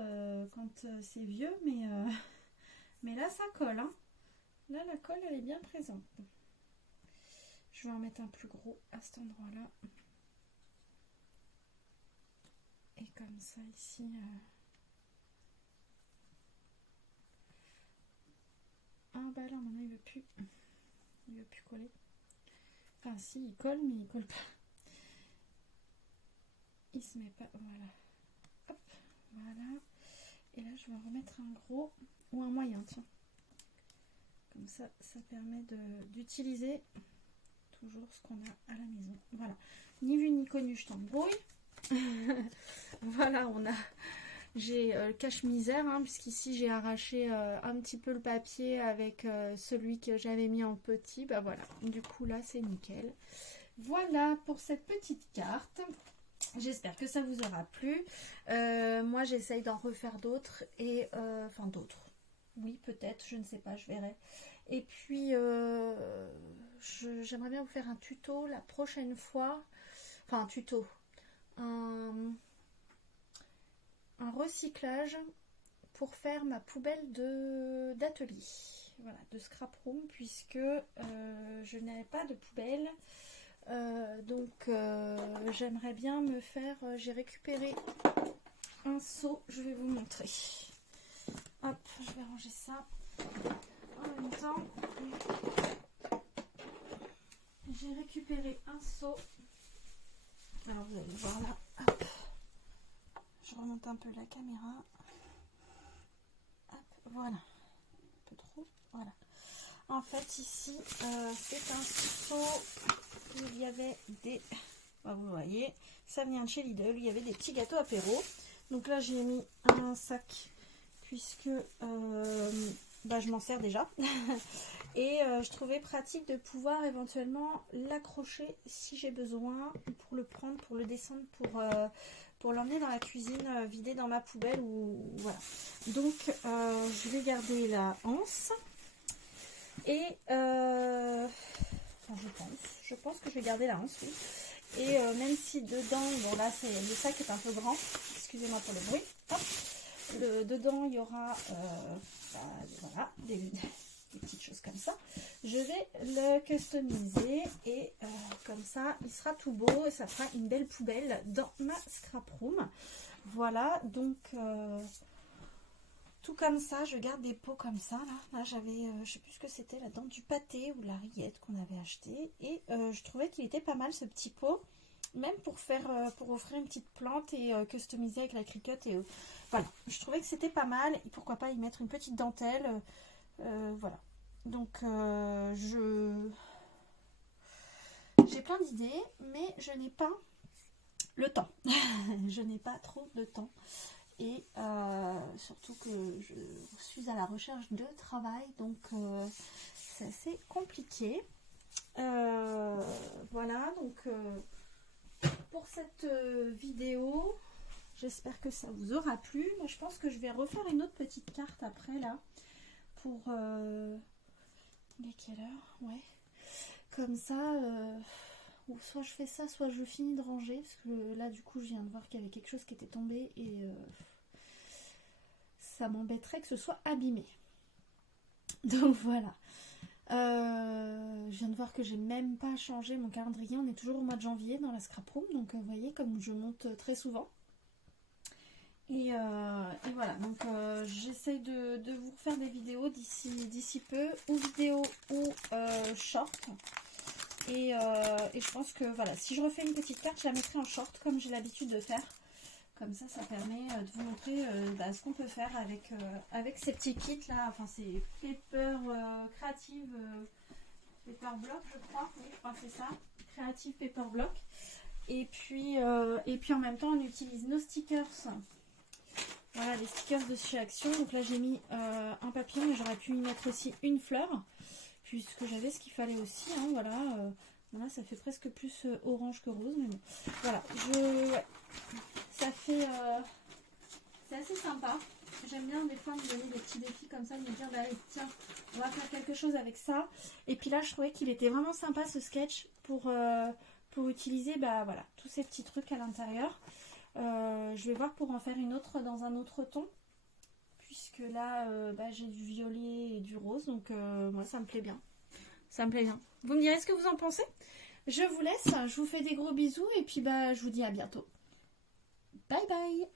quand c'est vieux, mais Mais là, ça colle, hein. Là, la colle, elle est bien présente. Je vais en mettre un plus gros à cet endroit-là. Et comme ça, ici... Ah bah là, maintenant, il veut plus. Il veut plus coller. Enfin, si, il colle, mais il colle pas. Il se met pas... Voilà. Hop, voilà. Et là, je vais en remettre un gros ou un moyen, tiens. Comme ça, ça permet d'utiliser toujours ce qu'on a à la maison. Voilà. Ni vu ni connu, je t'embrouille. Voilà, j'ai le cache-misère, hein, puisqu'ici j'ai arraché un petit peu le papier avec celui que j'avais mis en petit. Bah voilà, du coup là c'est nickel. Voilà pour cette petite carte. J'espère que ça vous aura plu. Moi j'essaye d'en refaire d'autres et enfin d'autres. Oui, peut-être, je ne sais pas, je verrai. Et puis j'aimerais bien vous faire un tuto la prochaine fois. Enfin un tuto. Un recyclage pour faire ma poubelle d'atelier, voilà, de scrap room, puisque je n'avais pas de poubelle, donc j'aimerais bien me faire, j'ai récupéré un seau, je vais vous montrer. Hop, je vais ranger ça en même temps. J'ai récupéré un seau, alors vous allez voir là, hop. Je remonte un peu la caméra. Hop, voilà. Un peu trop. Voilà. En fait, ici, c'est un seau où il y avait des... Bah, vous voyez, ça vient de chez Lidl. Il y avait des petits gâteaux apéro. Donc là, j'ai mis un sac puisque bah, je m'en sers déjà. Et je trouvais pratique de pouvoir éventuellement l'accrocher si j'ai besoin pour le prendre, pour le descendre, pour l'emmener dans la cuisine, vider dans ma poubelle ou voilà. Donc je vais garder la anse et enfin, je pense que je vais garder la anse, oui. Et même si dedans, bon là c'est le sac est un peu grand, excusez-moi pour le bruit. Hop. Dedans il y aura bah, voilà des petites choses comme ça. Je vais le customiser et comme ça il sera tout beau et ça fera une belle poubelle dans ma scrap room. Voilà, donc tout comme ça, je garde des pots comme ça. Là j'avais, je sais plus ce que c'était là-dedans, du pâté ou de la rillette qu'on avait acheté et je trouvais qu'il était pas mal ce petit pot, même pour faire, pour offrir une petite plante et customiser avec la cricotte et voilà, je trouvais que c'était pas mal et pourquoi pas y mettre une petite dentelle. Voilà, donc j'ai plein d'idées, mais je n'ai pas le temps. Je n'ai pas trop de temps et surtout que je suis à la recherche de travail, donc c'est assez compliqué. Voilà, donc pour cette vidéo, j'espère que ça vous aura plu. Moi, je pense que je vais refaire une autre petite carte après là. Pour il est quelle heure? Ouais. Comme ça, soit je fais ça, soit je finis de ranger. Parce que là, du coup, je viens de voir qu'il y avait quelque chose qui était tombé et ça m'embêterait que ce soit abîmé. Donc voilà. Je viens de voir que j'ai même pas changé mon calendrier. On est toujours au mois de janvier dans la scrap room. Donc vous voyez, comme je monte très souvent. Et voilà, donc j'essaye de vous refaire des vidéos d'ici peu, ou vidéos ou short. Et je pense que voilà, si je refais une petite carte, je la mettrai en short comme j'ai l'habitude de faire. Comme ça permet de vous montrer ce qu'on peut faire avec ces petits kits là. Enfin, c'est Paper Creative Paper Block, je crois. Oui, je crois que c'est ça. Creative Paper Block. Et puis en même temps, on utilise nos stickers. Voilà, les stickers de chez Action. Donc là, j'ai mis un papillon, mais j'aurais pu y mettre aussi une fleur, puisque j'avais ce qu'il fallait aussi. Hein, voilà, voilà, ça fait presque plus orange que rose, mais bon. Voilà, ouais, ça fait... c'est assez sympa. J'aime bien des fois me donner des petits défis comme ça, de me dire, bah allez, tiens, on va faire quelque chose avec ça. Et puis là, je trouvais qu'il était vraiment sympa ce sketch pour utiliser, bah voilà, tous ces petits trucs à l'intérieur. Je vais voir pour en faire une autre dans un autre ton, puisque là, bah, j'ai du violet et du rose, donc moi, ça me plaît bien. Ça me plaît bien. Vous me direz ce que vous en pensez. Je vous laisse, je vous fais des gros bisous, et puis bah, je vous dis à bientôt. Bye bye!